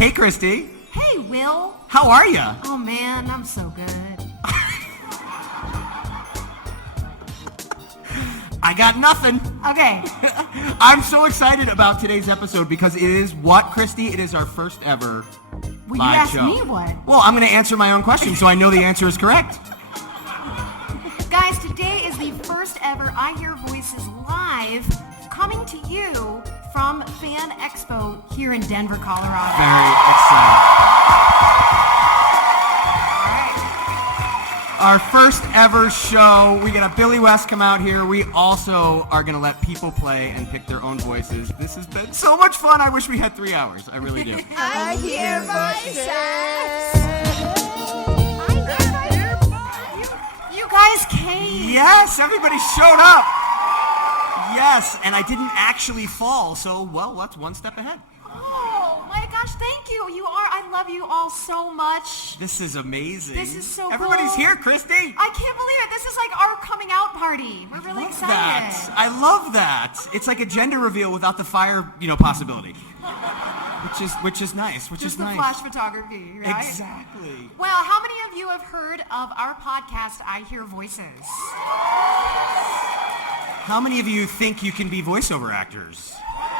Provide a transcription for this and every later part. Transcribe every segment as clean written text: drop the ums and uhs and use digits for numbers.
Hey, Christy. Hey, Will. How are you? Oh, man, I'm so good. I got nothing. Okay. I'm so excited about today's episode because it is what, Christy? It is our first ever Well, you live asked show. me what? Well, I'm going to answer my own question so I know the answer is correct. Guys, today is the first ever I Hear Voices live coming to you from FanExpo here in Denver, Colorado. Very excited. Our first ever show. We got a Billy West come out here. We also are going to let people play and pick their own voices. This has been so much fun. I wish we had 3 hours. I really do. I hear voices. You guys came. Yes, everybody showed up. Yes, and I didn't actually fall, so, well, that's one step ahead. Oh, my gosh, thank you. I love you all so much. This is amazing. This is so Everybody's cool. here, Christy. I can't believe it. This is like our coming out party. We're really excited. That. I love that. It's like a gender reveal without the fire, possibility. Which is nice. Just the flash photography, right? Exactly. Well, how many of you have heard of our podcast, I Hear Voices? How many of you think you can be voiceover actors?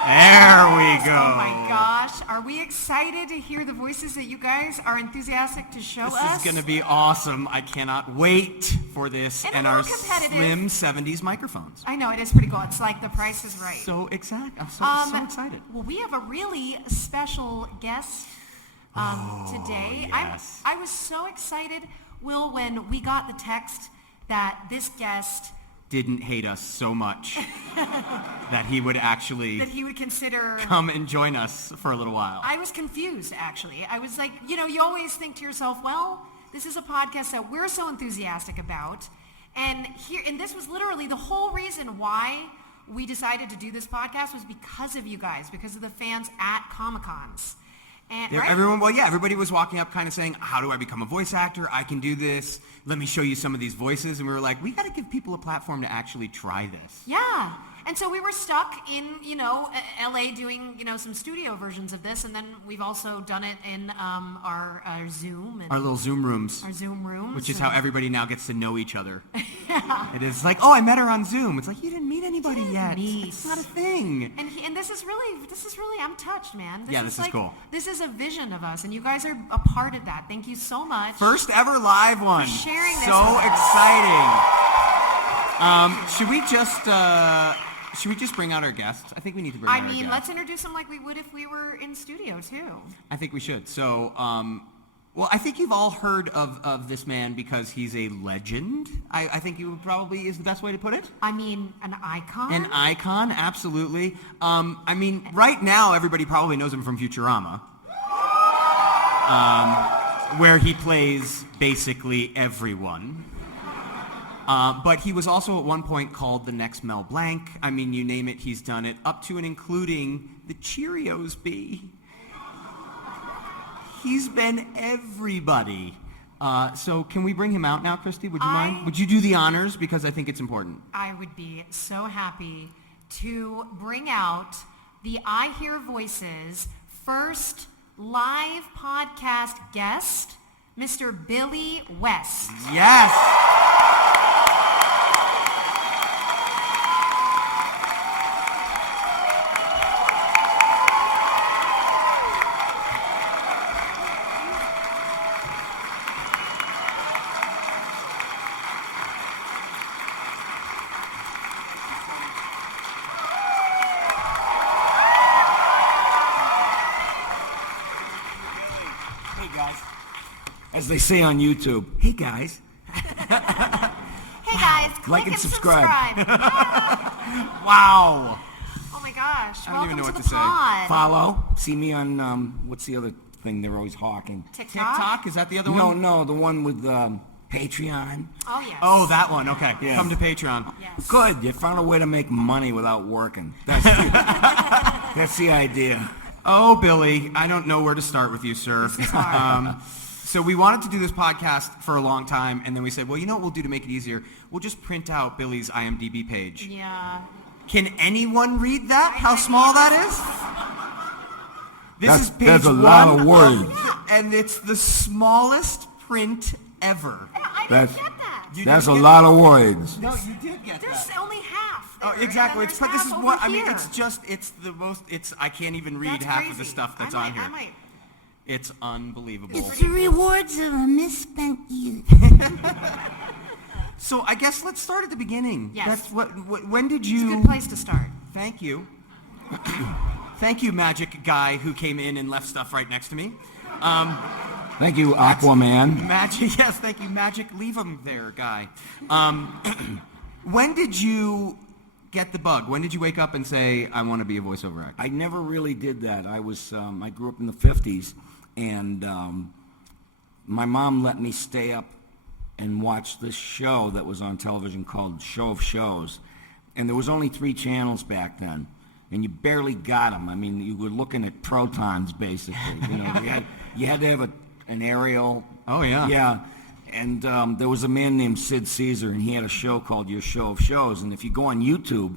There we go. Oh my gosh. Are we excited to hear the voices that you guys are enthusiastic to show us? This is going to be awesome. I cannot wait for this And and a our little competitive. slim 70s microphones. I know, it is pretty cool. It's like The Price is Right. So excited. I'm so excited. Well, we have a really special guest today. Yes. I was so excited, Will, when we got the text that this guest Didn't hate us so much that he would actually that he would consider come and join us for a little while. I was confused, actually. I was like, you always think to yourself, well, this is a podcast that we're so enthusiastic about. And this was literally the whole reason why we decided to do this podcast was because of you guys, because of the fans at Comic-Cons. And, right? Everybody was walking up kind of saying, how do I become a voice actor? I can do this. Let me show you some of these voices. And we were like, we got to give people a platform to actually try this. Yeah. And so we were stuck in, LA doing, some studio versions of this. And then we've also done it in our Zoom. And Our little Zoom rooms. Our Zoom rooms. Which is how everybody now gets to know each other. Yeah. It is like, oh, I met her on Zoom. It's like, you didn't meet anybody yet. It's not a thing. And this is really, I'm touched, man. This is cool. This is a vision of us, and you guys are a part of that. Thank you so much. First ever live one. For sharing this so with us. Exciting. Should we just bring out our guests? I think we need to bring out our guests. Let's introduce them like we would if we were in studio, too. I think we should. So, I think you've all heard of this man because he's a legend. I think you probably is the best way to put it. I mean, an icon? An icon, absolutely. Right now, everybody probably knows him from Futurama, where he plays basically everyone. But he was also at one point called the next Mel Blanc. I mean, you name it, he's done it, up to and including the Cheerios Bee. He's been everybody. So can we bring him out now, Christy? Would you mind? Would you do the honors? Because I think it's important. I would be so happy to bring out the I Hear Voices first live podcast guest, Mr. Billy West. Yes. As they say on YouTube, hey guys. Hey guys, click like and subscribe. Wow. Oh my gosh, I don't even welcome know to what the to say. pod. Follow. See me on, what's the other thing they're always hawking? TikTok? Is that the other one? No, the one with Patreon. Oh, yes. Oh, that one. Okay. Yeah. Come to Patreon. Yes. Good. You found a way to make money without working. That's the idea. Oh, Billy, I don't know where to start with you, sir. So we wanted to do this podcast for a long time, and then we said, well, you know what we'll do to make it easier? We'll just print out Billy's IMDb page. Yeah. Can anyone read that? How small that is? This is page That's a lot of 1 words. and it's the smallest print ever. I That's didn't get that. that's a lot of words. No, you did get There's that. only half. Oh, there, exactly. and It's, then but this there's is half what, over I mean, here. it's just, it's the most, I can't even read That's half of the crazy. stuff that's I on here. might. It's unbelievable. It's the rewards of a misspent youth. So I guess let's start at the beginning. Yes. That's when did It's you... a good place to start. Thank you. Thank you, magic guy who came in and left stuff right next to me. Thank you, Aquaman. Magic, yes, thank you, magic. Leave him there, guy. When did you get the bug? When did you wake up and say, I want to be a voiceover actor? I never really did that. I grew up in the 50s, and my mom let me stay up and watch this show that was on television called Show of Shows. And there was only 3 channels back then, and you barely got them. I mean, you were looking at protons, basically. You know, you had to have an aerial. Oh, yeah. Yeah. And there was a man named Sid Caesar, and he had a show called Your Show of Shows. And if you go on YouTube,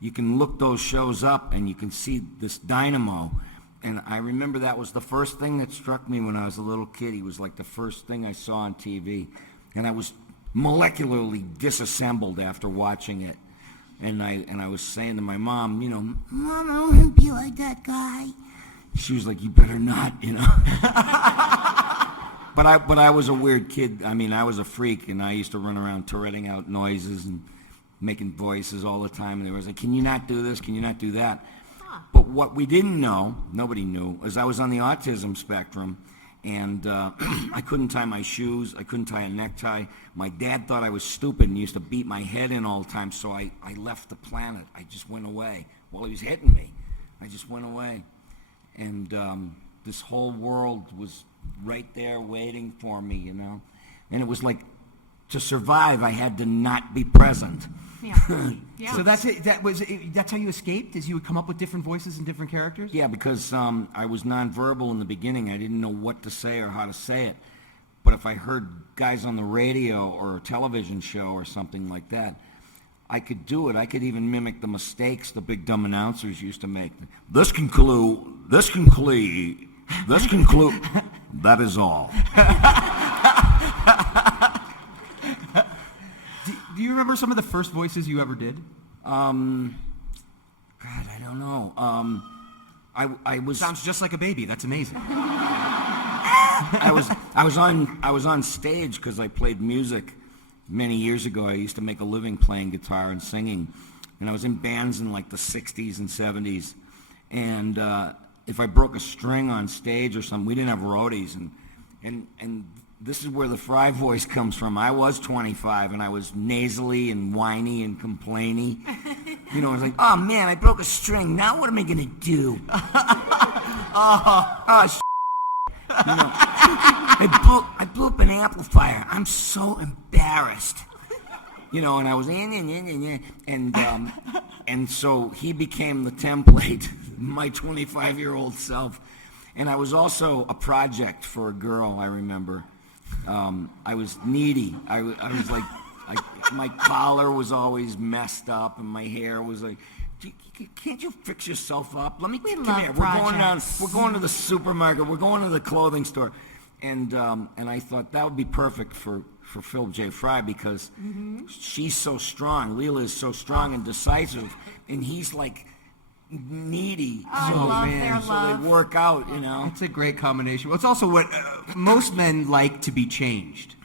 you can look those shows up, and you can see this dynamo. And I remember that was the first thing that struck me when I was a little kid. He was like the first thing I saw on TV. And I was molecularly disassembled after watching it. And I was saying to my mom, you know, Mom, I want to be like that guy. she was like, you better not, you know. But I was a weird kid. I mean, I was a freak, and I used to run around Touretting out noises and making voices all the time. And they was like, can you not do this? Can you not do that? But what we didn't know, nobody knew, is I was on the autism spectrum, and I couldn't tie my shoes. I couldn't tie a necktie. My dad thought I was stupid and used to beat my head in all the time, so I left the planet. I just went away. While he was hitting me, I just went away. And this whole world was right there waiting for me, you know. And it was like, to survive, I had to not be present. Yeah. Yeah. So that's it. That's how you escaped? Is you would come up with different voices and different characters? Yeah, because I was nonverbal in the beginning. I didn't know what to say or how to say it. But if I heard guys on the radio or a television show or something like that, I could do it. I could even mimic the mistakes the big dumb announcers used to make. This conclude, that is all. Do you remember some of the first voices you ever did? God, I don't know. I was Sounds just like a baby. That's amazing. I was on stage because I played music many years ago. I used to make a living playing guitar and singing, and I was in bands in like the 60s and 70s. And if I broke a string on stage or something, we didn't have roadies, and this is where the Fry voice comes from. I was 25, and I was nasally and whiny and complainy. You know, I was like, oh, man, I broke a string. Now what am I going to do? You know, I blew up an amplifier. I'm so embarrassed. You know, and I was, and so he became the template, my 25-year-old self. And I was also a project for a girl, I remember. I was needy. I was like, my collar was always messed up, and my hair was like, can't you fix yourself up? Come love here. projects. We're going to the supermarket. We're going to the clothing store, and I thought that would be perfect for Phillip J. Fry because she's so strong. Leela is so strong and decisive, and he's like needy. I love their so love. they work out, you know. It's a great combination. Well, it's also what most men like to be changed.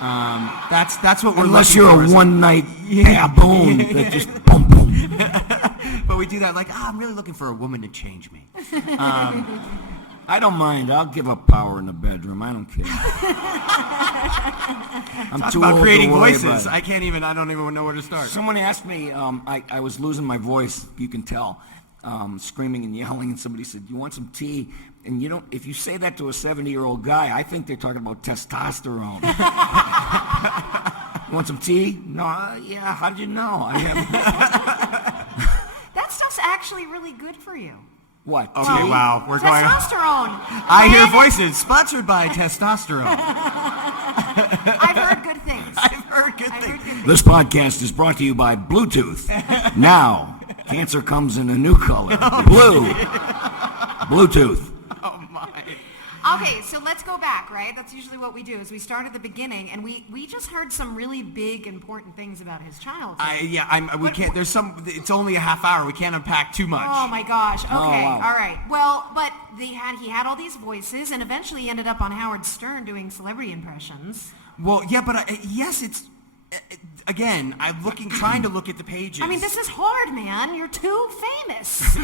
That's what we're Unless looking you're for, a is- one-night baboon that just boom, boom. But we do that like, I'm really looking for a woman to change me. I don't mind. I'll give up power in the bedroom. I don't care. I'm Talk too about old creating to worry voices. about it. I don't even know where to start. Someone asked me, I was losing my voice, you can tell, screaming and yelling, and somebody said, you want some tea? And you don't, if you say that to a 70-year-old guy, I think they're talking about testosterone. You want some tea? No, yeah, how did you know? That stuff's actually really good for you. What? Okay, tea? wow. We're going. Testosterone. I hear voices sponsored by testosterone. I've heard good things. I've heard good things. This podcast is brought to you by Bluetooth. Now, cancer comes in a new color, blue. Bluetooth. Oh, my. Okay, so let's go back, right? That's usually what we do, is we start at the beginning, and we just heard some really big, important things about his childhood. We can't, it's only a half hour. We can't unpack too much. Oh, my gosh. Okay, wow. all right. Well, but he had all these voices, and eventually he ended up on Howard Stern doing celebrity impressions. Well, yeah, but yes, it's... Again, trying to look at the pages. I mean, this is hard, man. You're too famous.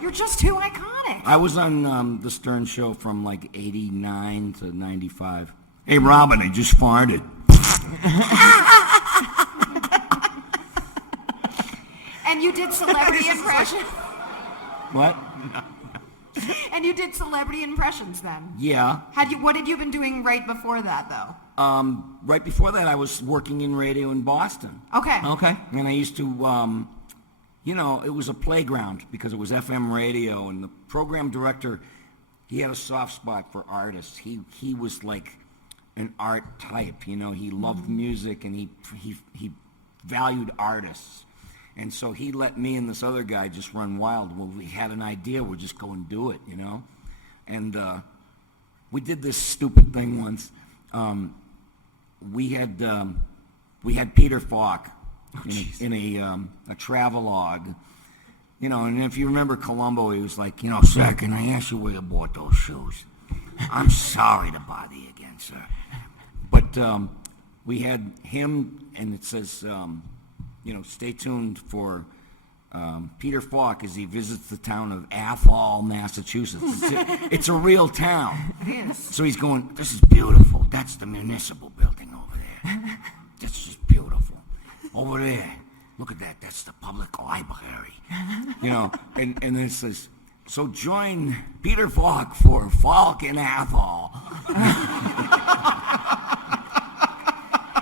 You're just too iconic. I was on the Stern Show from like 89 to 95. Hey, Robin, I just farted. And you did celebrity impressions. What? And you did celebrity impressions then? Yeah. What had you been doing right before that, though? Right before that, I was working in radio in Boston. Okay. Okay. And I used to, it was a playground because it was FM radio, and the program director, he had a soft spot for artists. He was like an art type, he loved music, and he valued artists. And so he let me and this other guy just run wild. Well, we had an idea, we'll just go and do it, And we did this stupid thing once. We had Peter Falk in a travelogue, and if you remember Columbo, he was like, sir, can I ask you where you bought those shoes? I'm sorry to bother you again, sir. But we had him, and it says, stay tuned for Peter Falk as he visits the town of Athol, Massachusetts. It's a real town. It is. So he's going, this is beautiful. That's the municipal building over there. That's just beautiful. Over there, look at that. That's the public library. And then it says, so join Peter Falk for Falk in Athol.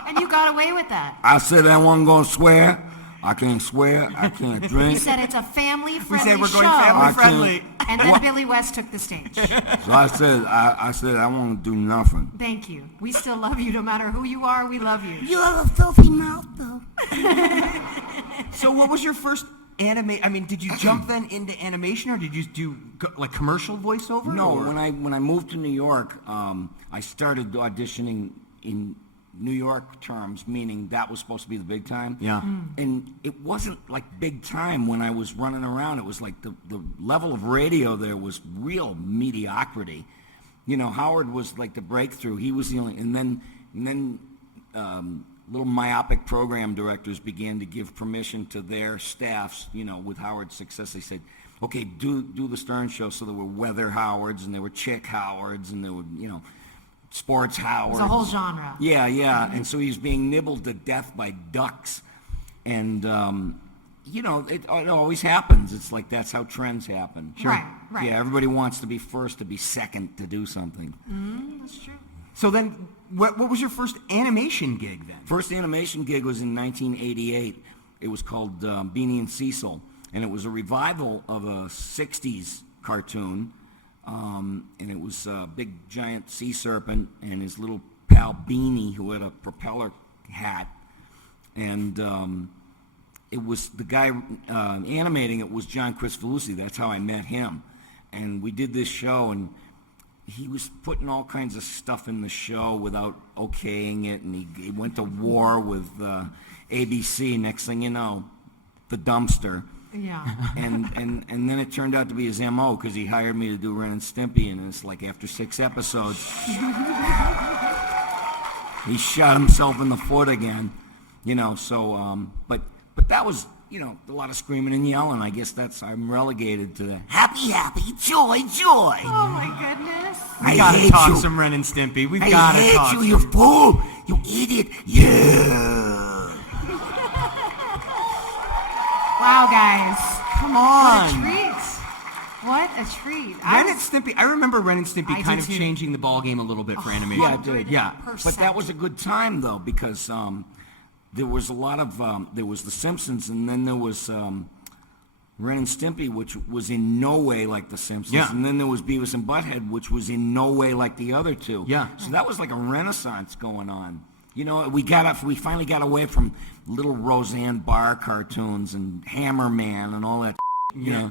And you got away with that. I said I wasn't going to swear. I can't swear. I can't drink. You said it's a family-friendly We said we're going show. family friendly. And then Billy West took the stage. So I said I want to do nothing. Thank you. We still love you no matter who you are. We love you. You have a filthy mouth, though. So what was your first did you jump then into animation, or did you do like commercial voiceover? No, or? when I moved to New York, I started auditioning in New York terms, meaning that was supposed to be the big time. Yeah. And it wasn't like big time when I was running around. It was like the level of radio there was real mediocrity. Howard was like the breakthrough. He was the only, and then little myopic program directors began to give permission to their staffs, with Howard's success. They said, okay, do the Stern Show. So there were weather Howards, and there were chick Howards, and there were, sports Howards. It's a whole genre. Yeah. And so he's being nibbled to death by ducks. And, it always happens. It's like that's how trends happen. Sure. Right. Yeah, everybody wants to be first, to be second, to do something. That's true. So then, what was your first animation gig then? First animation gig was in 1988. It was called Beanie and Cecil, and it was a revival of a 60s cartoon, and it was a big giant sea serpent and his little pal Beanie, who had a propeller hat, and it was the guy animating it was John Cristofalusi. That's how I met him, and we did this show, and he was putting all kinds of stuff in the show without okaying it, and he went to war with ABC. Next thing you know, the dumpster. Yeah. And then it turned out to be his MO, because he hired me to do Ren and Stimpy, and it's like after 6 episodes, he shot himself in the foot again, so, but that was, a lot of screaming and yelling. I guess I'm relegated to the happy, joy. Oh my goodness. We gotta talk some Ren and Stimpy. We've gotta talk. I hate you, you fool! You idiot! Yeah! Wow, guys. Come on. What a treat. Ren and Stimpy. I remember Ren and Stimpy I kind do of too. changing the ball game a little bit for animation. Yeah, it did. Yeah. But that was a good time, though, because there was a lot of, there was The Simpsons, and then there was Ren and Stimpy, which was in no way like The Simpsons. Yeah. And then there was Beavis and Butthead, which was in no way like the other two. Yeah. So that was like a renaissance going on. We finally got away from little Roseanne Barr cartoons and Hammerman and all that, Yeah.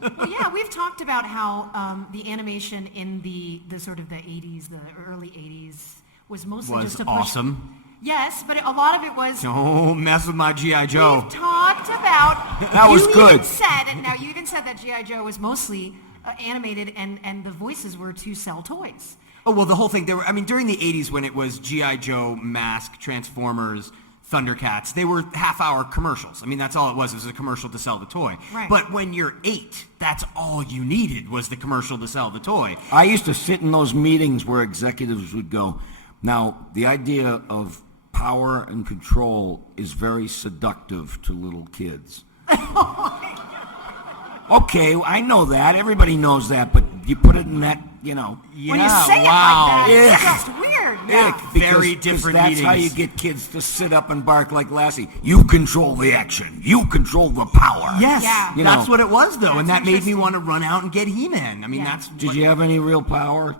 Well, yeah, we've talked about how the animation in the sort of the 80s, the early 80s, was mostly just a push. Awesome. Yes, but a lot of it was. Don't mess with my G.I. Joe. We've talked about. That was good. You even said that G.I. Joe was mostly animated, and the voices were to sell toys. Oh, well, the whole thing, during the 80s when it was G.I. Joe, Mask, Transformers, Thundercats, they were half-hour commercials. I mean, that's all it was. It was a commercial to sell the toy. Right. But when you're 8, that's all you needed was the commercial to sell the toy. I used to sit in those meetings where executives would go, now, the idea of power and control is very seductive to little kids. Okay, I know that. Everybody knows that, but you put it in that, Yeah, When you say wow. it like that, it's Yeah. just weird. Yeah. Very different that's how you meetings. get kids to sit up and bark like Lassie. You control the action. You control the power. Yes, Yeah. You that's know. what it was, though, and That's that made me interesting. want to run out and get He-Man. I mean, Yeah. that's... Did you have any real power?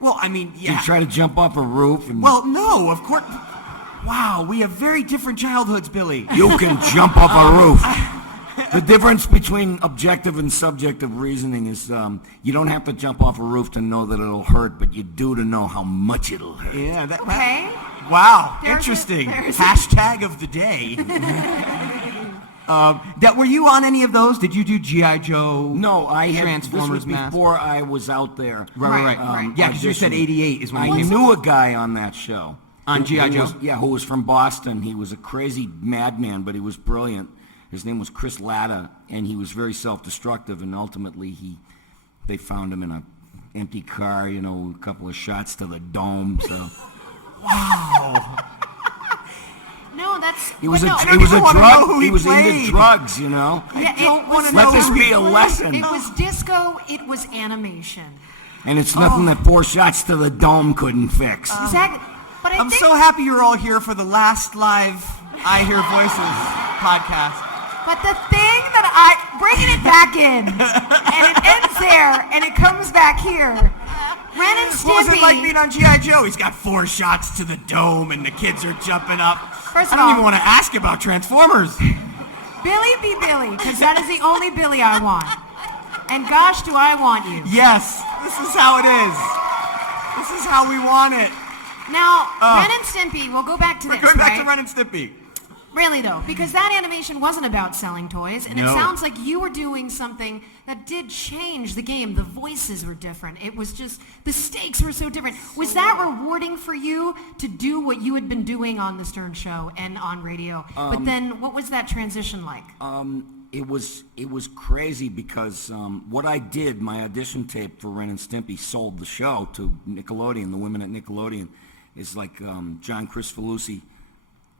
Well, I mean, Did yeah. you try to jump off a roof? And Well, no, of course... Wow, we have very different childhoods, Billy. You can jump off a roof. The difference between objective and subjective reasoning is you don't have to jump off a roof to know that it'll hurt, but you do to know how much it'll hurt. Yeah, that... Okay. Wow, There's interesting. there's Hashtag of the day. Were you on any of those? Did you do G.I. Joe? No, I had. Transformers This was Mask? before I was out there. Right. Yeah, because you said 88 is when I you came knew a guy on that show. On G.I. Who Joe? was- Yeah, who was from Boston. He was a crazy madman, but he was brilliant. His name was Chris Latta, and he was very self-destructive, and ultimately they found him in an empty car, a couple of shots to the dome, so... No, that's. He was well, a no, he was a wanna know drug. who He he was into played. drugs, Yeah, don't wanna Let know this who be he a played. lesson. It was disco. It was animation. And it's nothing that 4 shots to the dome couldn't fix. Exactly. But I I'm think. so happy you're all here for the last live I Hear Voices podcast. But the thing that bringing it back in, and it ends there, and it comes back here. Ren and Stimpy. What was it like being on G.I. Joe? He's got 4 shots to the dome and the kids are jumping up. First I of don't all- even want to ask about Transformers. Billy be Billy, because that is the only Billy I want. And gosh, do I want you. Yes, this is how it is. This is how we want it. Now, Ren and Stimpy, we'll go back to We're this, going back right? to Ren and Stimpy. Really, though, because that animation wasn't about selling toys, and it No. sounds like you were doing something that did change the game. The voices were different. It was just, the stakes were so different. Was that rewarding for you to do what you had been doing on the Stern Show and on radio? But then, what was that transition like? It was crazy because what I did, my audition tape for Ren and Stimpy sold the show to Nickelodeon, the women at Nickelodeon. It's like John Cristofalusi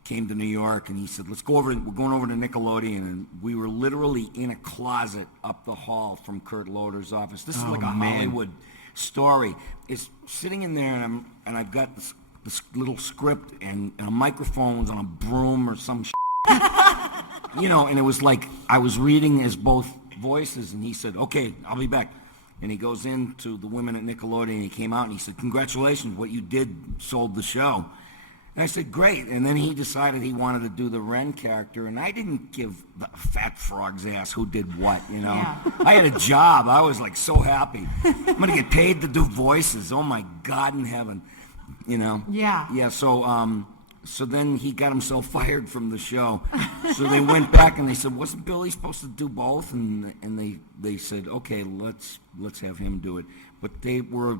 came to New York and he said, we're going over to Nickelodeon, and we were literally in a closet up the hall from Kurt Loder's office. This is like a Hollywood story. It's sitting in there, and I've got this little script, and a microphone was on a broom or some and it was like I was reading as both voices, and he said, okay, I'll be back. And he goes into the women at Nickelodeon, and he came out, and he said, congratulations, what you did sold the show. And I said, great. And then he decided he wanted to do the Ren character, and I didn't give the fat frog's ass who did what, Yeah. I had a job. I was like so happy. I'm going to get paid to do voices. Oh, my God in heaven. Yeah. Yeah, so then he got himself fired from the show. So they went back and they said, wasn't Billy supposed to do both? And they said, okay, let's have him do it. But they were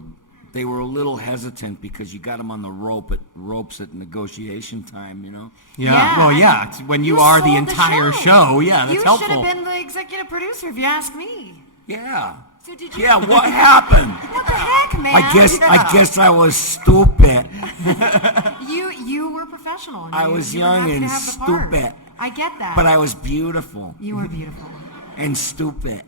a little hesitant because you got him on the ropes at negotiation time, Yeah. Well, yeah. It's when you are the sold entire show. Yeah, that's you helpful. You should have been the executive producer, if you ask me. Yeah. So did you? Yeah, what happened? What the heck, man? I guess I was stupid. You were professional. I You- was you were young happy to and have the part. stupid. I get that. But I was beautiful You were beautiful. and stupid.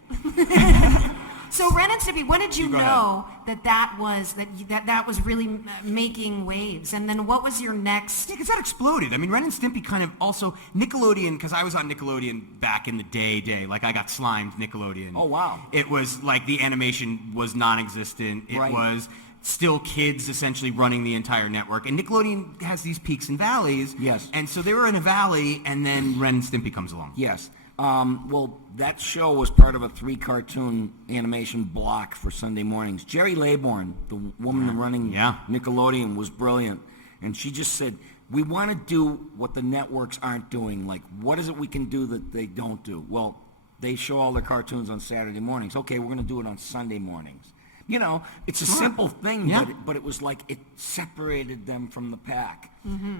So Ren and Stimpy, when did you go know that was really making waves? And then what was your next? Yeah, because that exploded. I mean, Ren and Stimpy kind of also Nickelodeon, because I was on Nickelodeon back in the day. Like, I got slimed Nickelodeon. Oh, wow. It was like the animation was non-existent. It Right. was still kids essentially running the entire network. And Nickelodeon has these peaks and valleys. Yes. And so they were in a valley, and then Ren and Stimpy comes along. Yes. Well, that show was part of a 3-cartoon animation block for Sunday mornings. Jerry Laybourne, the woman running Nickelodeon, was brilliant. And she just said, we want to do what the networks aren't doing. Like, what is it we can do that they don't do? Well, they show all their cartoons on Saturday mornings. Okay, we're going to do it on Sunday mornings. You know, it's a simple thing, but it was like it separated them from the pack,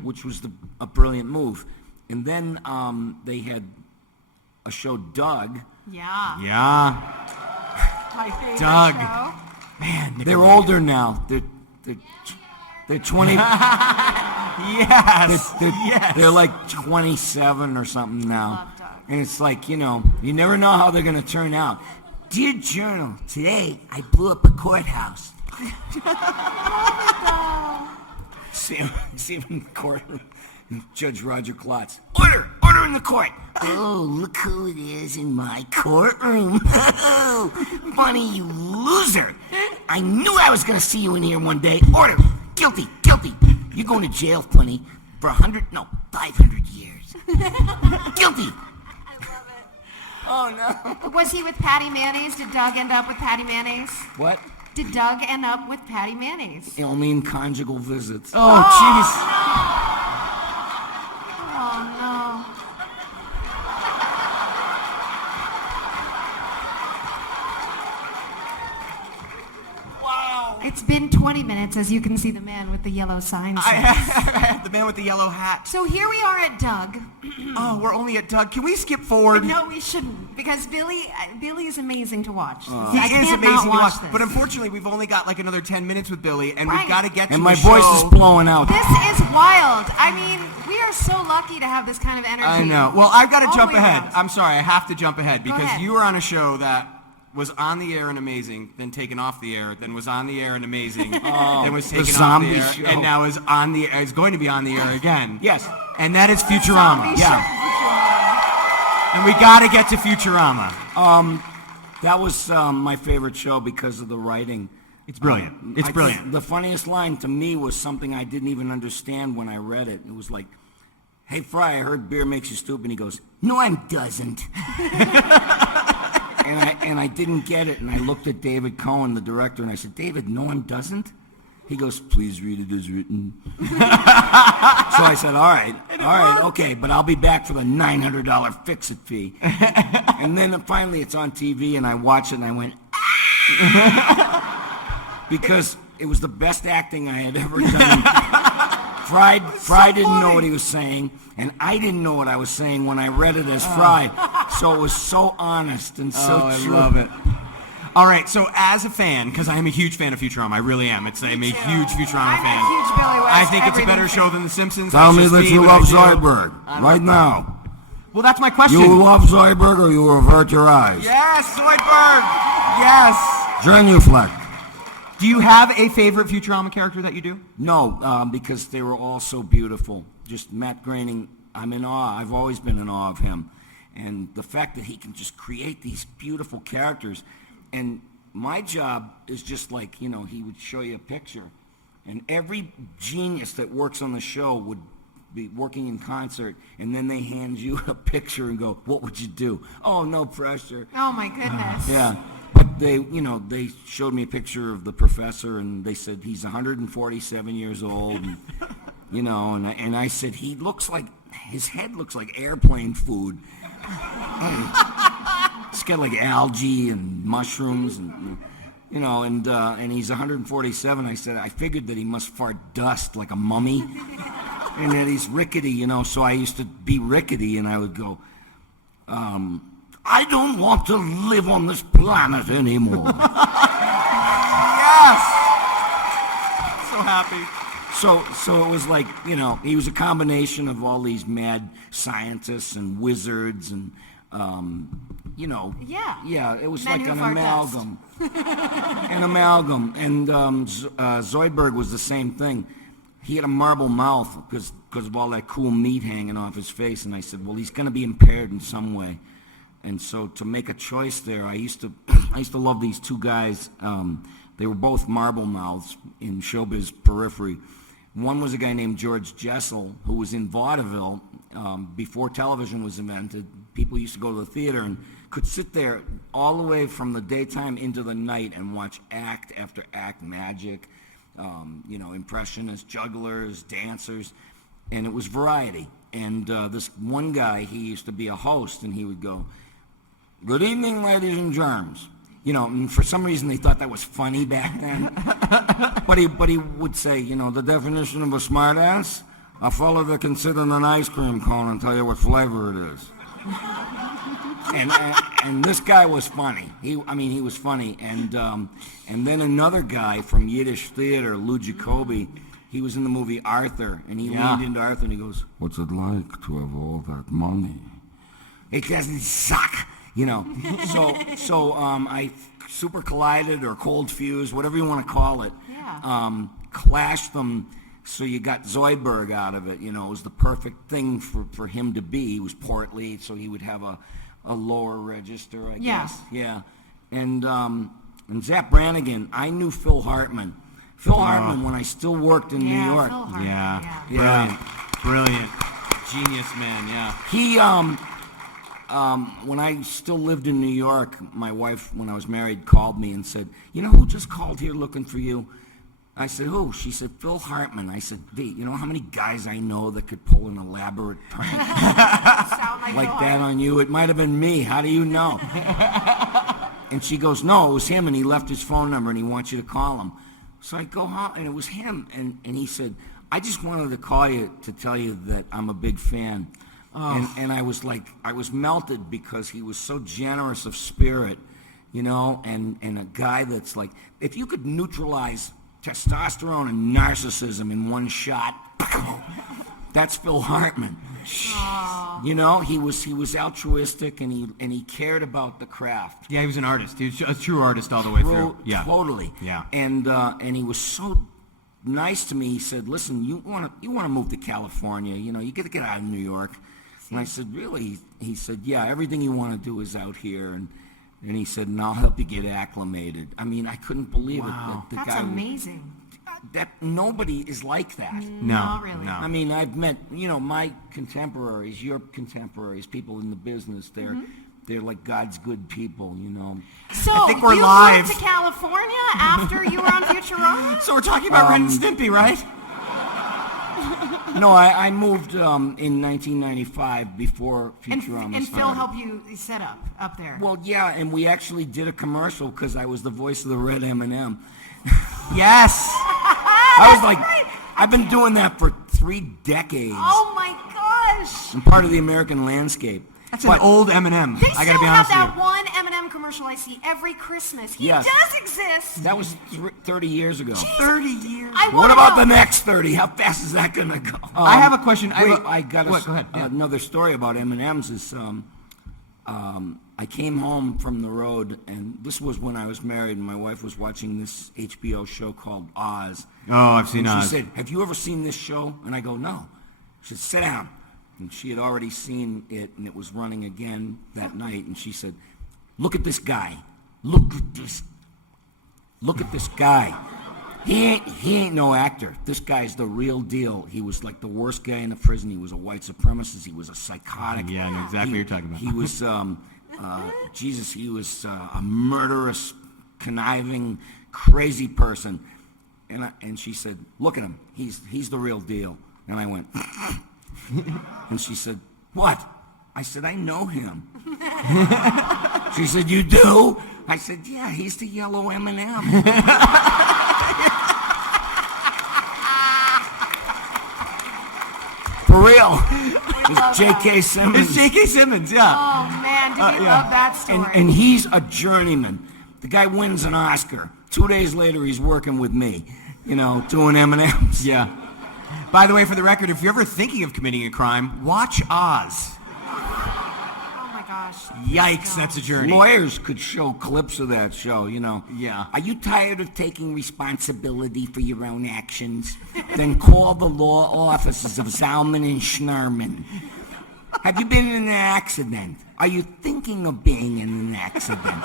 which was a brilliant move. And then they had a show, Doug. Yeah. Yeah. My favorite Doug. show. Man, They're older now. They're 20. Yes. They're like 27 or something now. Love Doug. And it's like, you know, you never know how they're going to turn out. Dear Journal, today I blew up a courthouse. See him in the courtroom. Judge Roger Klotz. Order in the court. Oh, look who it is in my courtroom. Funny, you loser. I knew I was going to see you in here one day. Order. Guilty. You're going to jail, Funny, for 500 years. Guilty. Oh, no. Was he with Patty Mayonnaise? Did Doug end up with Patty Mayonnaise? What? Did Doug end up with Patty Mayonnaise? I mean conjugal visits. Oh, jeez. Oh, no. Wow. It's been 20 minutes, as you can see the man with the yellow sign says. I have the man with the yellow hat. So here we are at Doug. Oh, we're only at Doug. Can we skip forward? No, we shouldn't, because Billy is amazing to watch. He I is can't amazing not to watch watch. this. But unfortunately, we've only got like another 10 minutes with Billy, and Right. we've got to get to And my a voice show. is blowing out. This is wild. I mean, we are so lucky to have this kind of energy. I know. Well, I've got to all jump the way ahead. around. I'm sorry. I have to jump ahead because ahead. you were on a show that was on the air and amazing, then taken off the air, then was on the air and amazing, then was the taken off the zombie air, show. and now is on the is going to be on the air again. Yes. And that is Futurama. Zombie Yeah. show. And we got to get to Futurama. That was my favorite show because of the writing. It's brilliant. It's I brilliant. think the funniest line to me was something I didn't even understand when I read it. It was like, "Hey, Fry, I heard beer makes you stupid." And he goes, "No, it doesn't." and I didn't get it. And I looked at David Cohen, the director, and I said, "David, no, it doesn't." He goes, "Please read it as written." So I said, all right, okay, but I'll be back for the $900 fix-it fee. And then finally it's on TV, and I watched it, and I went, because it was the best acting I had ever done. Fry didn't know what he was saying, and I didn't know what I was saying when I read it as Fry. So it was so honest and so true. I love it. All right, so as a fan, because I am a huge fan of Futurama, I really am. I'm a huge Futurama I'm fan. a huge Billy West I think it's a everything better fan. show than The Simpsons. Tell That's me just that you but love I do. Zoidberg I right love- now. Well, that's my question. You love Zoidberg, or you avert your eyes? Yes, Zoidberg. Yes. Genuflect. Do you have a favorite Futurama character that you do? No, because they were all so beautiful. Just Matt Groening, I'm in awe. I've always been in awe of him. And the fact that he can just create these beautiful characters. And my job is just like, he would show you a picture. And every genius that works on the show would be working in concert, and then they hand you a picture and go, "What would you do?" "Oh, no pressure." Oh, my goodness. Yeah. But they showed me a picture of the professor, and they said he's 147 years old, and, and I said his head looks like airplane food. It's got like algae and mushrooms, and he's 147. I said I figured that he must fart dust like a mummy, and that he's rickety, So I used to be rickety, and I would go, "I don't want to live on this planet anymore." Yes. So happy. So it was like, he was a combination of all these mad scientists and wizards and, Yeah, it was Men like who an fart dust. amalgam. And Zoidberg was the same thing. He had a marble mouth because of all that cool meat hanging off his face. And I said, well, he's going to be impaired in some way. And so to make a choice there, I used to love these two guys. They were both marble mouths in showbiz periphery. One was a guy named George Jessel, who was in vaudeville before television was invented. People used to go to the theater and could sit there all the way from the daytime into the night and watch act after act, magic, impressionists, jugglers, dancers, and it was variety. And this one guy, he used to be a host, and he would go, "Good evening, ladies and germs." And for some reason they thought that was funny back then. but he would say, the definition of a smartass, a fellow that can sit in an ice cream cone and tell you what flavor it is. and this guy was funny. He was funny. And then another guy from Yiddish theater, Lou Jacoby, he was in the movie Arthur, and he leaned into Arthur and he goes, "What's it like to have all that money?" "It doesn't suck." So I super collided or cold fused, whatever you want to call it, clashed them, so you got Zoidberg out of it. It was the perfect thing for him to be. He was portly, so he would have a lower register, I guess. Yeah. And Zapp Brannigan, I knew Phil Hartman. Phil Hartman, when I still worked in New York. Phil Hartman, Brilliant. Genius man, yeah. He, when I still lived in New York, my wife, when I was married, called me and said, "You know who just called here looking for you?" I said, "Who?" She said, "Phil Hartman." I said, "D, you know how many guys I know that could pull an elaborate prank like that on you? It might have been me. How do you know?" And she goes, "No, it was him, and he left his phone number, and he wants you to call him." So I go, "Huh?" And it was him, and he said, "I just wanted to call you to tell you that I'm a big fan." And I was melted because he was so generous of spirit, and a guy that's like, if you could neutralize testosterone and narcissism in one shot, that's Phil Hartman. He was altruistic and he cared about the craft. Yeah, he was an artist. He was a true artist all the way through. Yeah, totally. Yeah, and he was so nice to me. He said, "Listen, you want to move to California? You got to get out of New York." And I said, "Really?" He said, "Yeah, everything you want to do is out here." And he said, "And I'll help you get acclimated." I couldn't believe it. That's amazing. That nobody is like that. Not really. No. I've met, my contemporaries, your contemporaries, people in the business. They're like God's good people, So I think we're you live. moved to California after you were on Futurama? So we're talking about Ren and Stimpy, right? No, I moved in 1995 before Futurama And started. Phil helped you set up there. Well, yeah, and we actually did a commercial because I was the voice of the Red M&M. Yes. I was like, I've been doing that for 3 decades. Oh my gosh! I'm part of the American landscape. That's an old M&M. They I still gotta be have honest with that you. one M&M commercial I see every Christmas. He Yes. does exist. That was 30 years ago. 30 years. I What wanna about know. the next 30? How fast is that going to go? I have a question. Wait, I got What? Go ahead. Yeah. another story about M&M's. Is I came home from the road, and this was when I was married, and my wife was watching this HBO show called Oz. Oh, I've seen And Oz. she said, "Have you ever seen this show?" And I go, "No." She said, "Sit down." And she had already seen it, and it was running again that night. And she said, "Look at this guy. Look at this guy. He ain't no actor. This guy's the real deal. He was like the worst guy in the prison. He was a white supremacist. He was a psychotic. Yeah, I know exactly what you're talking about. He was, he was a murderous, conniving, crazy person." And she said, "Look at him. He's the real deal." And I went, and she said, "What?" I said, "I know him." She said, "You do?" I said, "Yeah, he's the yellow M&M." For real. It's J.K. Simmons. It's J.K. Simmons, yeah. Oh man, did you yeah. love that story? And he's a journeyman. The guy wins an Oscar. 2 days later, he's working with me, doing M&Ms. Yeah. By the way, for the record, if you're ever thinking of committing a crime, watch Oz. Oh my gosh. Yikes, that's a journey. Lawyers could show clips of that show, Yeah. Are you tired of taking responsibility for your own actions? Then call the law offices of Zalman and Schnurman. Have you been in an accident? Are you thinking of being in an accident?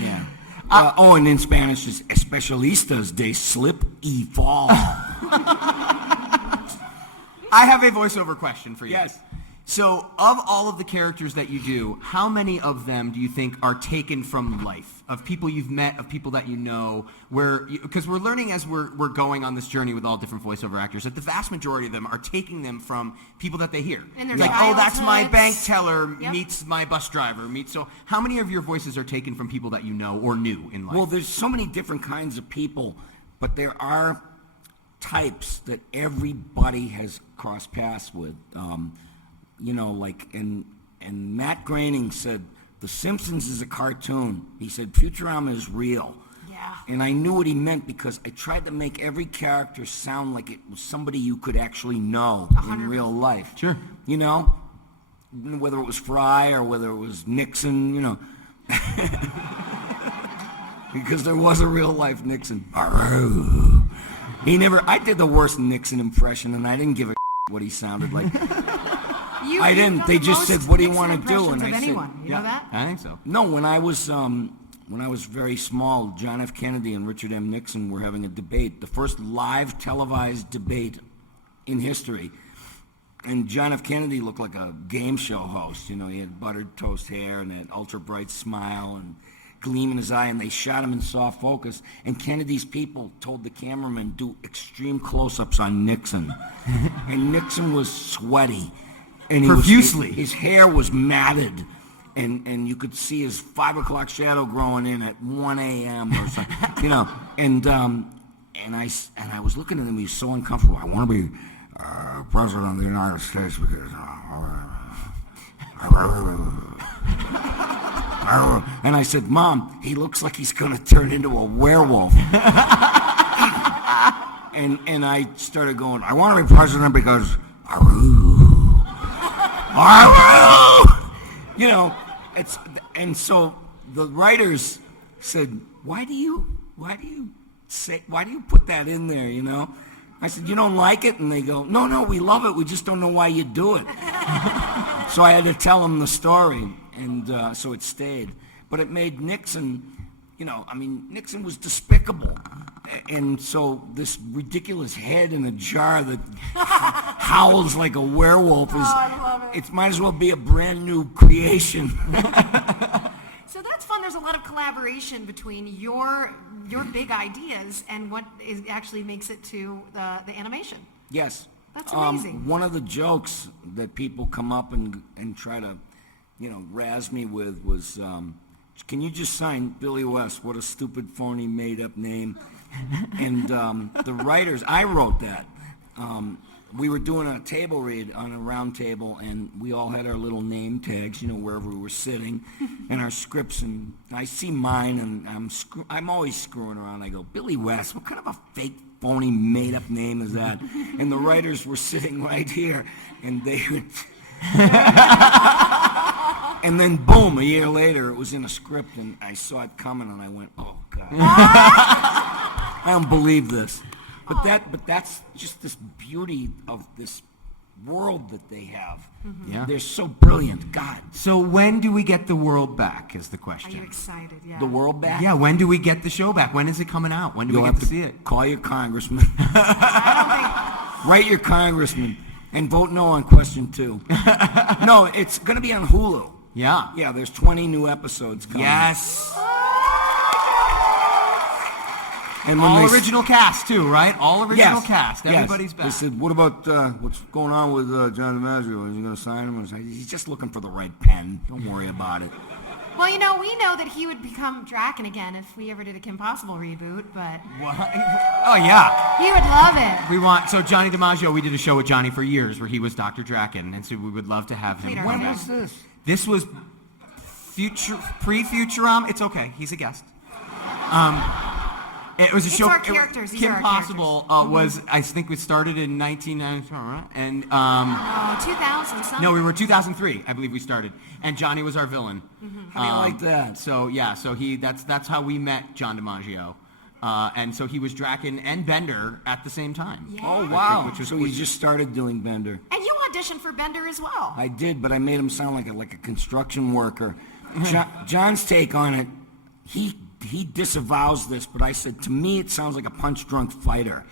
Yeah. And in Spanish, it's especialistas de slip y fall. I have a voiceover question for you. Yes. So, of all of the characters that you do, how many of them do you think are taken from life? Of people you've met, of people that you know, because we're learning as we're going on this journey with all different voiceover actors, that the vast majority of them are taking them from people that they hear. And their like, oh, that's my childhoods. bank teller Yep. meets my bus driver. So, how many of your voices are taken from people that you know or knew in life? Well, there's so many different kinds of people, but there are types that everybody has crossed paths with. And Matt Groening said, The Simpsons is a cartoon. He said, Futurama is real. Yeah. And I knew what he meant because I tried to make every character sound like it was somebody you could actually know in real life. Sure. You know? Whether it was Fry or whether it was Nixon, you know. Because there was a real life Nixon. I did the worst Nixon impression and I didn't give a what he sounded like. I didn't. They just said, "What do you want to do?" And I said, anyone. You know that? I think so. "No." When I was very small, John F. Kennedy and Richard M. Nixon were having a debate, the first live televised debate in history. And John F. Kennedy looked like a game show host. You know, he had buttered toast hair and that ultra bright smile and gleam in his eye. And they shot him in soft focus. And Kennedy's people told the cameraman do extreme close-ups on Nixon, and Nixon was sweaty. And Profusely. His hair was matted, and you could see his 5 o'clock shadow growing in at 1 a.m. or something, you know. And I was looking at him. He was so uncomfortable. I want to be president of the United States because. And I said, Mom, he looks like he's going to turn into a werewolf. and I started going, I want to be president because. You know, and so the writers said, why do you put that in there, you know? I said, you don't like it? And they go, no, we love it. We just don't know why you do it. So I had to tell them the story, and so it stayed. But it made Nixon, you know, I mean, Nixon was despicable. And so this ridiculous head in a jar that howls like a werewolf I love it. It might as well be a brand new creation. So that's fun. There's a lot of collaboration between your big ideas and what actually makes it to the animation. Yes. That's amazing. One of the jokes that people come up and try to, you know, razz me with was, can you just sign Billy West? What a stupid, phony, made-up name. And the writers, I wrote that. We were doing a table read on a round table, and we all had our little name tags, you know, wherever we were sitting, and our scripts. And I see mine, and I'm always screwing around. I go, Billy West, what kind of a fake, phony, made-up name is that? And the writers were sitting right here, and they would... And then, boom, a year later, it was in a script, and I saw it coming, and I went, oh, God. I don't believe this. But that's just this beauty of this world that they have. Mm-hmm. Yeah. They're so brilliant. God. So when do we get the world back is the Are question. you excited? Yeah. The world back? Yeah, when do we get the show back? When is it coming out? When do You'll we have get to see it? call your congressman. I Write your congressman and vote no on question 2. No, it's going to be on Hulu. Yeah. Yeah, there's 20 new episodes coming. Yes. And when All they original cast too, right? All original Yes, cast. yes. Everybody's They back. said, what about what's going on with John DiMaggio? Is he going to sign him? I said, he's just looking for the right pen. Don't worry about it. Well, you know, we know that he would become Draken again if we ever did a Kim Possible reboot, but What? Oh yeah. he would love it. So Johnny DiMaggio, we did a show with Johnny for years where he was Dr. Draken, and so we would love to have him. Complete our come When back. was was this? This was pre-Futurama. It's okay. He's a guest. It was a It's show. our characters. These Kim are our Possible was, I think, it started in 1994, and Oh, 2000 something. no, we were 2003, I believe we started, and Johnny was our villain. How do you like that? So yeah, so that's how we met John DiMaggio, and so he was Draken and Bender at the same time. Yeah. Oh, wow. Which was- So he just started doing Bender. And you auditioned for Bender as well. I did, but I made him sound like a construction worker. John's take on it, he he disavows this, but I said, to me, it sounds like a punch-drunk fighter.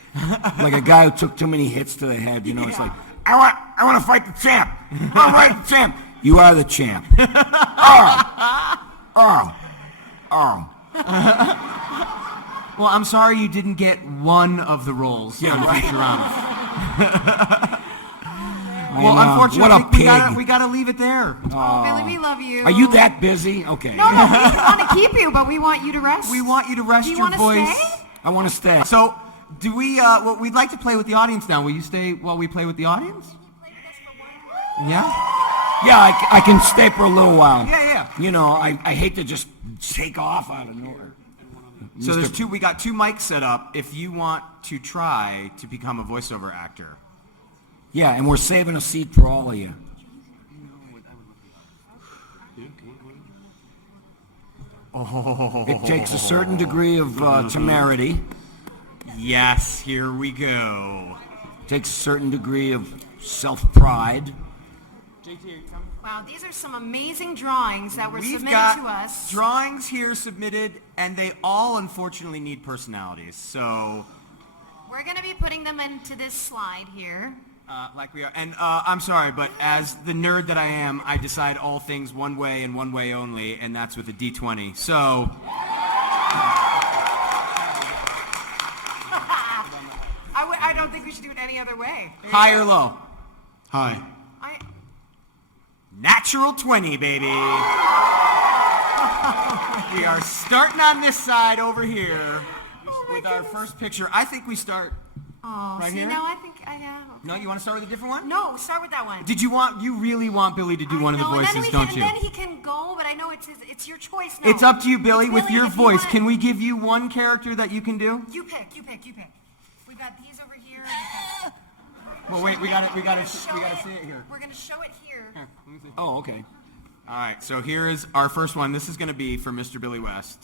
Like a guy who took too many hits to the head, you know? It's like, I want to fight the champ. I'll fight the champ. You are the champ. Oh. Well, I'm sorry you didn't get one of the roles on Futurama. Well, unfortunately, what a pig. we gotta leave it there. Oh, Billy, we love you. Are you that busy? Okay. No, we want to keep you, but we want you to rest. We want you to rest Do you your wanna voice. stay? I want to stay. So, do we? Well, we'd like to play with the audience now. Will you stay while we play with the audience? Yeah. Yeah, I can stay for a little while. Yeah. You know, I hate to just take off out of nowhere. So there's two. We got two mics set up. If you want to try to become a voiceover actor. Yeah, and we're saving a seat for all of you. Oh. It takes a certain degree of temerity. Yes, here we go. It takes a certain degree of self-pride. Wow, these are some amazing drawings that were We've submitted got to us. drawings here submitted, and they all unfortunately need personalities. So, We're going to be putting them into this slide here. like we are, and I'm sorry, but as the nerd that I am, I decide all things one way and one way only, and that's with a D20. So, I don't think we should do it any other way. high or low? Hi. Natural 20, baby. We are starting on this side over here with our first picture. I think we start Oh, right see, here. now I think I have. No, you want to start with a different one? No, start with that one. You really want Billy to do one of the voices, don't you? And then he can go, but I know it's your choice now. It's up to you, Billy, It's with Billy, your if you voice. want- Can we give you one character that you can do? You pick. We've got these over here. Well, wait, we gotta see it here. We're gonna show it here. Oh, okay. All right, so here is our first one. This is going to be for Mr. Billy West.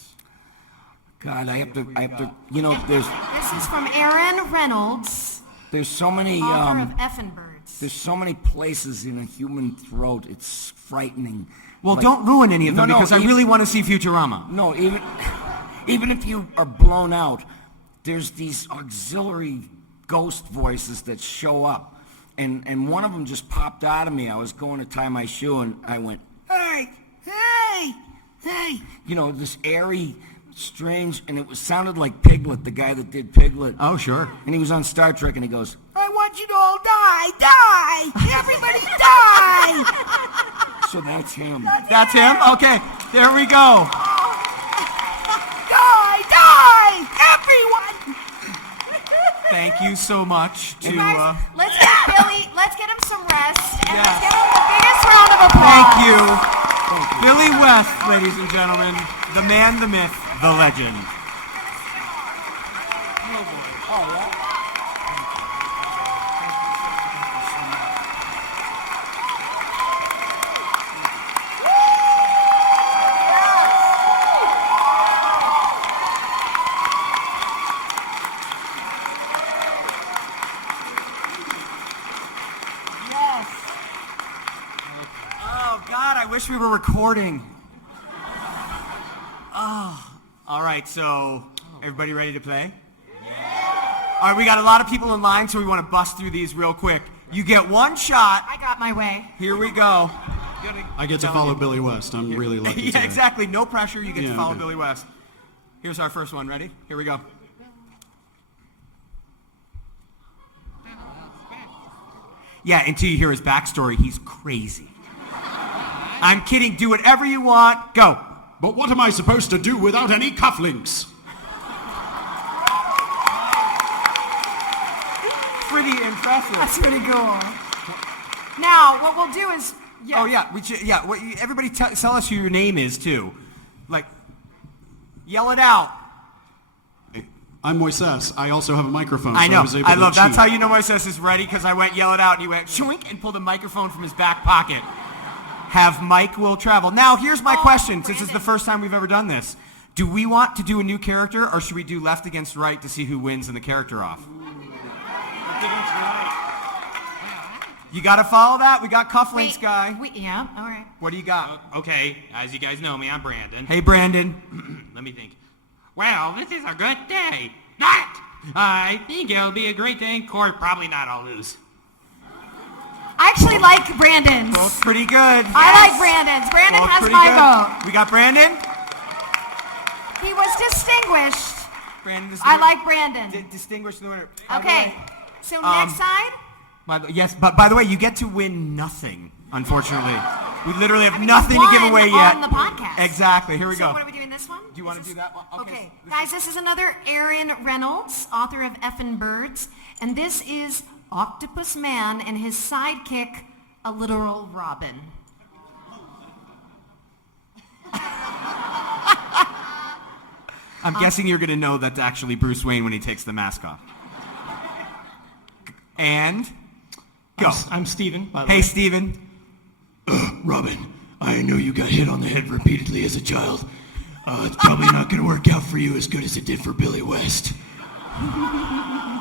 God, I have to, you know, This is from Aaron Reynolds, there's so many, author of Effin' Birds. there's so many places in a human throat. It's frightening. Well, Like- don't ruin any of them No, because I even- really want to see Futurama. No, even if you are blown out, there's these auxiliary ghost voices that show up. And one of them just popped out of me. I was going to tie my shoe and I went, hey. You know, this airy, strange, and it sounded like Piglet, the guy that did Piglet. Oh, sure. And he was on Star Trek and he goes, I want you to all die! Everybody die! so that's him. That's him? Okay, there we go. Die! Everyone! Thank you so much to... Guys, let's get Billy. Let's get him some rest, and Yeah. let's give him the biggest round of applause. Thank you. Billy West, ladies and gentlemen. The man, the myth, the legend. Oh, God, I wish we were recording. Oh. All right, so everybody ready to play? All right, we got a lot of people in line, so we want to bust through these real quick. You get one shot. I got my way. Here we go. I get to follow Billy West. I'm really lucky Yeah, today. exactly. No pressure. You get to Yeah, follow okay. Billy West. Here's our first one. Ready? Here we go. Yeah, until you hear his backstory, he's crazy. I'm kidding. Do whatever you want. Go. But what am I supposed to do without any cufflinks? Pretty impressive. That's pretty cool. Now, what we'll do is... Oh yeah, we should, yeah. Everybody tell us who your name is too. Like, yell it out. I'm Moises. I also have a microphone. I so know. was able I to love. That's cheat. how you know Moises is ready because I went yell it out and he went shwink and pulled a microphone from his back pocket. Have Mike will travel. Now here's my question. Since it's the first time we've ever done this, do we want to do a new character or should we do left against right to see who wins and the character off? You got to follow that. We got cufflinks, guy. All right. What do you got? Okay, as you guys know me, I'm Brandon. Hey, Brandon. Let me think. Well, this is a good day. Not! I think it'll be a great day in court. Probably not. I'll lose. I actually like Brandon's. Both pretty good. I like Brandon's. Brandon Both has pretty my good. vote. We got Brandon. He was distinguished. Brandon I like Brandon. Distinguished the winner. Okay, so next side? Yes, but by the way, you get to win nothing, unfortunately. We literally have I mean, nothing you to give won away yet. on the podcast. Exactly, here we So go. what are we doing this one? Do you want to do that one? Okay, guys, this is another Aaron Reynolds, author of Effin' Birds, and this is Octopus Man and his sidekick, a literal robin. I'm guessing you're going to know that's actually Bruce Wayne when he takes the mask off. And go. I'm Steven, by the way. Hey, Steven. Robin, I know you got hit on the head repeatedly as a child. It's probably not going to work out for you as good as it did for Billy West.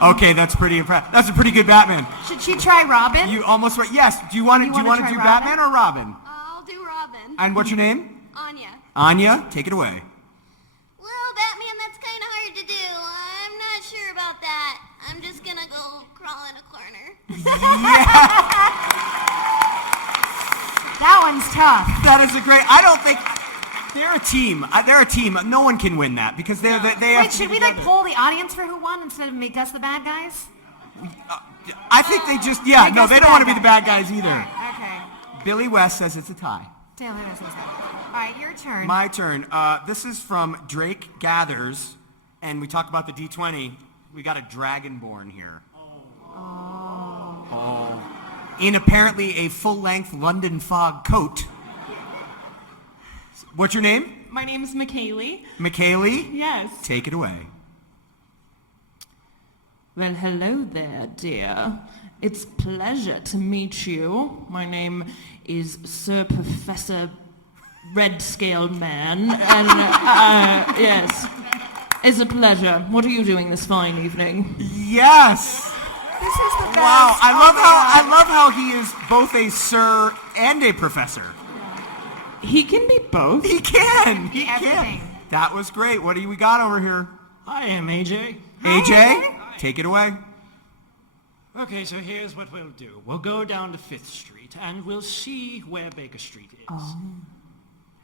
Okay, that's pretty impressive. That's a pretty good Batman. Should she try Robin? You almost right. Yes. Do you want to wanna try do Robin? Batman or Robin? I'll do Robin. And what's your name? Anya. Anya. Take it away. Well, Batman, that's kind of hard to do. I'm not sure about that. I'm just gonna go crawl in a corner. That one's tough. That is a great. I don't think they're a team. They're a team. No one can win that because they have Wait, to should be we like together. poll the audience for who won instead of make us the bad guys? I think they just. Yeah. Make No, us they the don't want to bad be the bad guys either. Okay. Billy West says it's a tie. Taylor says that. All right, your turn. My turn. This is from Drake Gathers, and we talk about the D20. We got a Dragonborn here. Oh. In apparently a full-length London fog coat. What's your name? My name's McKaylee. McKaylee? Yes. Take it away. Well, hello there, dear. It's a pleasure to meet you. My name is Sir Professor Red Scale Man, and yes, it's a pleasure. What are you doing this fine evening? Yes. This is the best. Wow. I Oh love how he is both a sir and a professor. He can be both. He can. He Everything. can. That was great. What do we got over here? I am AJ. AJ, take it away. Okay, so here's what we'll do. We'll go down to 5th Street, and we'll see where Baker Street is. Oh.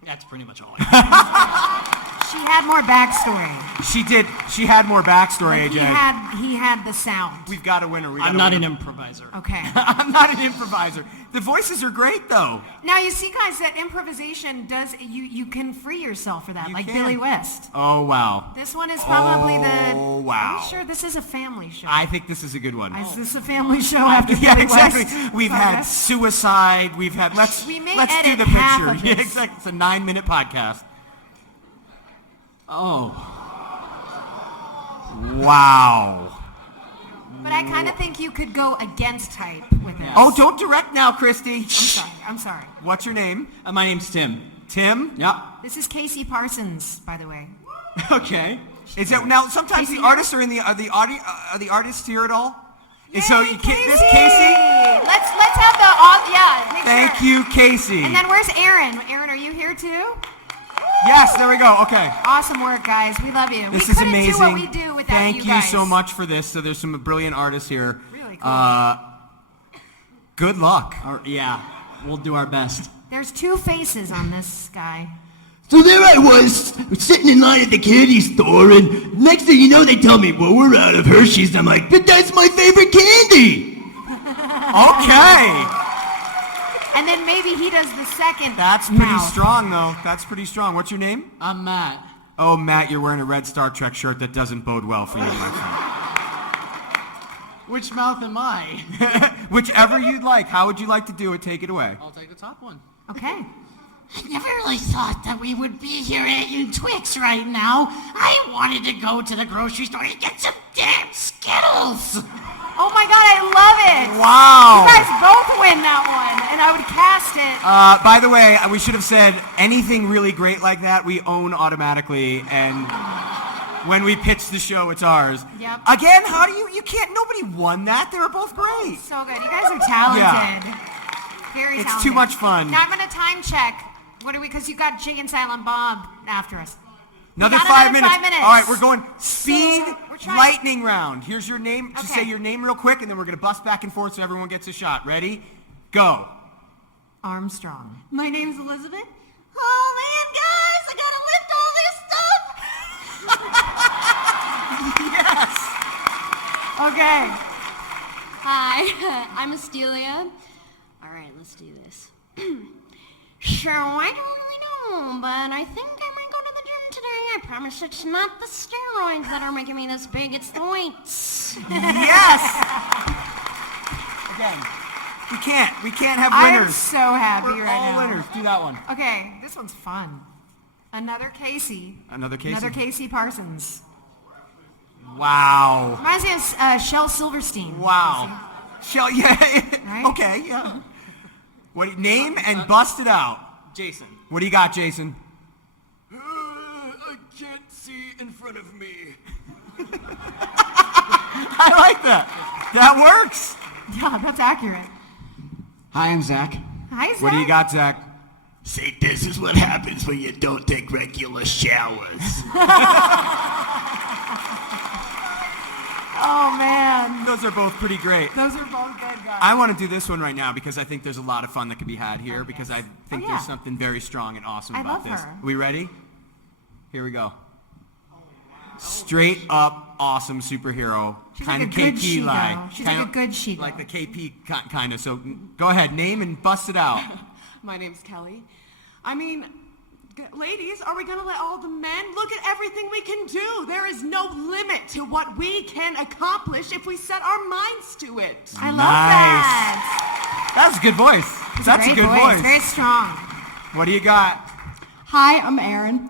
That's pretty much all I got. She had more backstory. She did. She had more backstory, AJ. He had the sound. We've got a winner. I'm not an improviser. Okay. I'm not an improviser. The voices are great, though. Now you see, guys, that improvisation does you can free yourself for that, You like can. Billy West. Oh, wow. This one is probably the. Oh, wow. Are you sure this is a family show? I think this is a good one. Is this a family show after Yeah, Billy exactly. West? We've had suicide. We've had. Let's We may do edit the half picture. of Yeah, this. exactly. It's a 9-minute podcast. Oh. Wow. But I kind of think you could go against type with this. Oh, don't direct now, Christy. I'm sorry. What's your name? My name's Tim. Tim? Yeah. This is Casey Parsons, by the way. Okay. Is that now? Sometimes the artists are in the are the artists here at all? So Yay, this Casey. Let's have the make Thank sure. you, Casey. And then where's Aaron? Aaron, are you here too? Yes, there we go. Okay. Awesome work, guys. We love you. This we is couldn't amazing. do what we do without Thank you you guys. so much for this. So there's some brilliant artists here. Really cool. Good luck. Yeah, we'll do our best. There's two faces on this guy. So there I was, sitting in line at the candy store, and next thing you know, they tell me, well, we're out of Hershey's. I'm like, but that's my favorite candy! Okay. And then maybe he does the second. That's pretty mouth. strong, though. That's pretty strong. What's your name? I'm Matt. Oh, Matt, you're wearing a red Star Trek shirt. That doesn't bode well for you, my Which mouth am I? friend. Whichever you'd like. How would you like to do it? Take it away. I'll take the top one. Okay. I never really thought that we would be here eating Twix right now. I wanted to go to the grocery store and get some damn Skittles! Oh my God, I love it. Wow. You guys both win that one, and I would cast it. By the way, we should have said anything really great like that, we own automatically, and when we pitch the show, it's ours. Yep. Again, how do you can't, nobody won that. They were both great. So good. You guys are talented. Very It's talented. too much fun. Now I'm going to time check. What do we, because you got Jay and Silent Bob after us. Another got 5 another minutes. 5 minutes. All right, we're going speed we're trying- lightning round. Here's your name. Just Okay. say your name real quick, and then we're going to bust back and forth so everyone gets a shot. Ready? Go. Armstrong. My name's Elizabeth. Oh man, guys, I gotta lift all this stuff. Yes. Okay. Hi, I'm Astelia. All right, let's do this. So I don't really know, but I think I might go to the gym today. I promise it's not the steroids that are making me this big, it's the weights. Yes. Again, we can't have I'm winners. so happy We're right all now. winners. Do that one. Okay, this one's fun. Another Casey. Another Casey. Another Casey Parsons. Wow. Reminds me of Shel Silverstein. Wow. Shall yeah. Right? Okay. Yeah. What name and bust it out. Jason. What do you got, Jason? I can't see in front of me. I like that. That works. Yeah, that's accurate. Hi, I'm Zach. Hi, Zach. What do you got, Zach? See, this is what happens when you don't take regular showers. Oh, man. Those are both pretty great. Those are both good guys. I want to do this one right now because I think there's a lot of fun that could be had here because I think yeah. there's something very strong and awesome I about love this. her. We ready? Here we go. Straight up awesome superhero. She's Kind like of a good KP she-go. like. She's like a good she-go. Like the KP kind of. So go ahead, name and bust it out. My name's Kelly. I mean, ladies, are we going to let all the men look at everything we can do? There is no limit to what we can accomplish if we set our minds to it. I love Nice. that. That's a good voice. That's a Great good voice. Very strong. What do you got? Hi, I'm Aaron.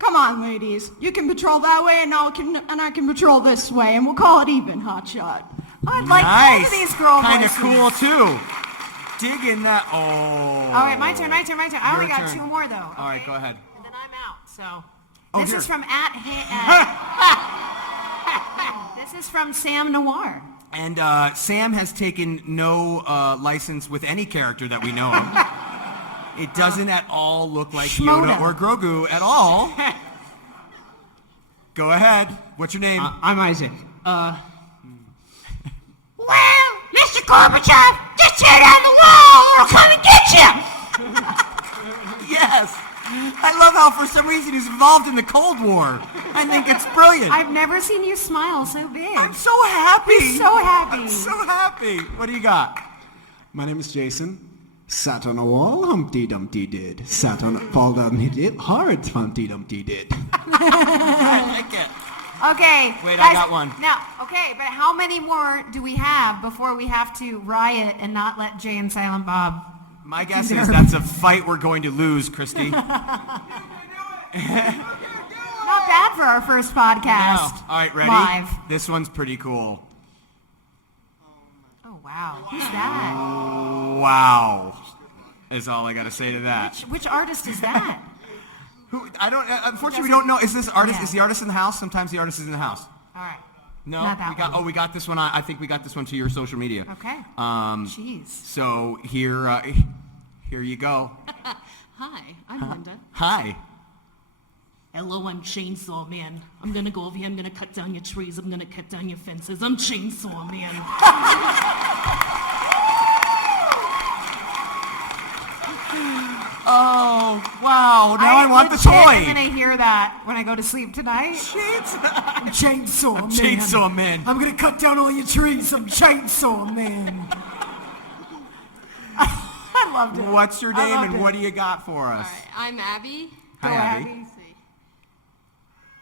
Come on, ladies. You can patrol that way, and I can patrol this way, and we'll call it even, hotshot. Oh, I'd like both of these girl Kind of voices. cool too. Dig in that. Oh. All right, my turn. I only got turn. 2 more, though. All right, go ahead. And then I'm out, so. Oh, This here. is from This is from Sam Noir. And Sam has taken no license with any character that we know of. It doesn't at all look like Yoda Schmoda. or Grogu at all. Go ahead. What's your name? I'm Isaac. Well, Mr. Gorbachev, get your head on the wall or I'll come and get you! Yes. I love how for some reason he's involved in the Cold War. I think it's brilliant. I've never seen you smile so big. I'm so happy. He's so happy. I'm so happy. What do you got? My name is Jason. Sat on a wall, Humpty Dumpty did. Sat on a fall down he did. Hard Humpty Dumpty did. I like it. Okay. Wait, guys, I got one. Now, okay, but how many more do we have before we have to riot and not let Jay and Silent Bob? My guess is that's a fight we're going to lose, Christy. Not bad for our first podcast. All right, ready? Live. This one's pretty cool. Oh, wow. Who's that? Wow. Is all I got to say to that. Which artist is that? Who? I don't. Unfortunately, we don't know. Is this artist? Yeah. Is the artist in the house? Sometimes the artist is in the house. All right. No, Not that we got. one. Oh, we got this one. I think we got this one to your social media. Okay. Jeez. So here you go. Hi, I'm Linda. Hi. Hello, I'm Chainsaw Man. I'm gonna go over here, I'm gonna cut down your trees, I'm gonna cut down your fences. I'm Chainsaw Man. Oh, wow. Now I want the toy. I'm going to hear that when I go to sleep tonight. Chainsaw Man. Chainsaw Man. I'm gonna cut down all your trees, I'm Chainsaw Man. I loved it. What's your I name loved and it. what do you got for us? I'm Abby. Hi, Abby.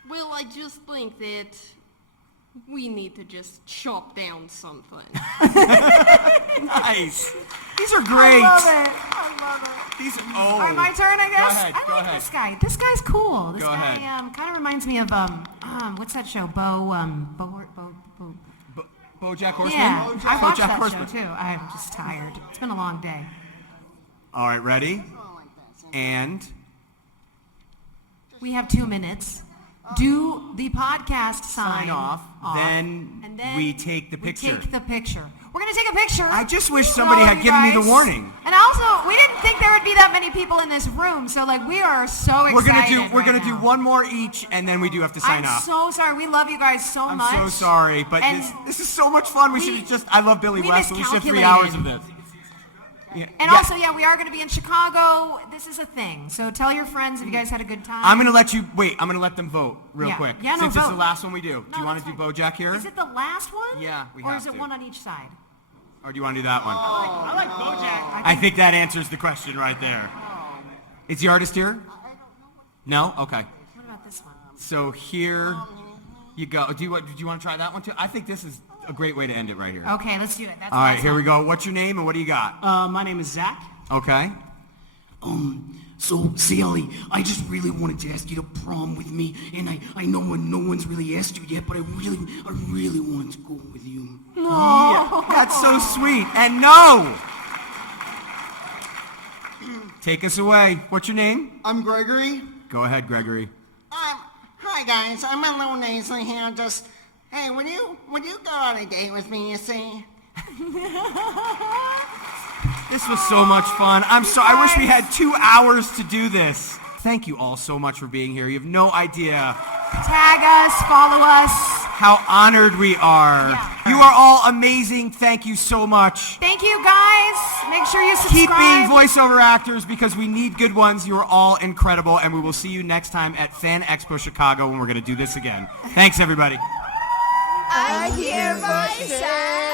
Well, I just think that we need to just chop down something. Nice. These are great. I love it. These are, All right, my turn, I guess. ahead, I go like ahead. this guy. This guy's cool. This Go guy ahead. kind of reminds me of what's that show? BoJack Horseman? Yeah, I watched BoJack that Horseman. show too. I'm just tired. It's been a long day. All right, ready? And We have 2 minutes. do the podcast sign off, then and then we take the picture. We're going to take a picture. I just wish with somebody all had of given me you the guys. warning. And also, we didn't think there would be that many people in this room, so like we are so excited. We're gonna do one more each, and then we do have to sign I'm off. so sorry. We love you guys so I'm much. so sorry, but And this is so much fun. We should have just. I love Billy we West. So we should have 3 miscalculated. hours of this. Yeah. And also, we are going to be in Chicago. This is a thing. So tell your friends if you guys had a good time. I'm gonna let you wait. I'm gonna let them vote real Yeah. quick. Yeah, no, Since it's vote. the last one we do. No, Do you want to that's do BoJack here? Is it the last one? Yeah, we Or have is it to. one on each side? Or do you want to do that one? I like BoJack. I think that answers the question right there. Is the artist here? No? Okay. What about this one? So here you go. Do you want to try that one too? I think this is a great way to end it right here. Okay, let's do it. That's All right, here we go. What's your name and what do you got? My name is Zach. Okay. So, Sally, I just really wanted to ask you to prom with me, and I know no one's really asked you yet, but I really wanted to go with you. Yeah, that's so sweet. And no! Take us away. What's your name? I'm Gregory. Go ahead, Gregory. Hi guys, I'm a little nasally here. Just, hey, would you go on a date with me? You see? This was so much fun. I'm so. I wish we had 2 hours to do this. Thank you all so much for being here. You have no idea Tag us, follow us. how honored we are. Yeah. You are all amazing. Thank you so much. Thank you, guys. Make sure you subscribe. Keep being voiceover actors because we need good ones. You are all incredible, and we will see you next time at FanExpo Chicago when we're going to do this again. Thanks, everybody. I hear voices.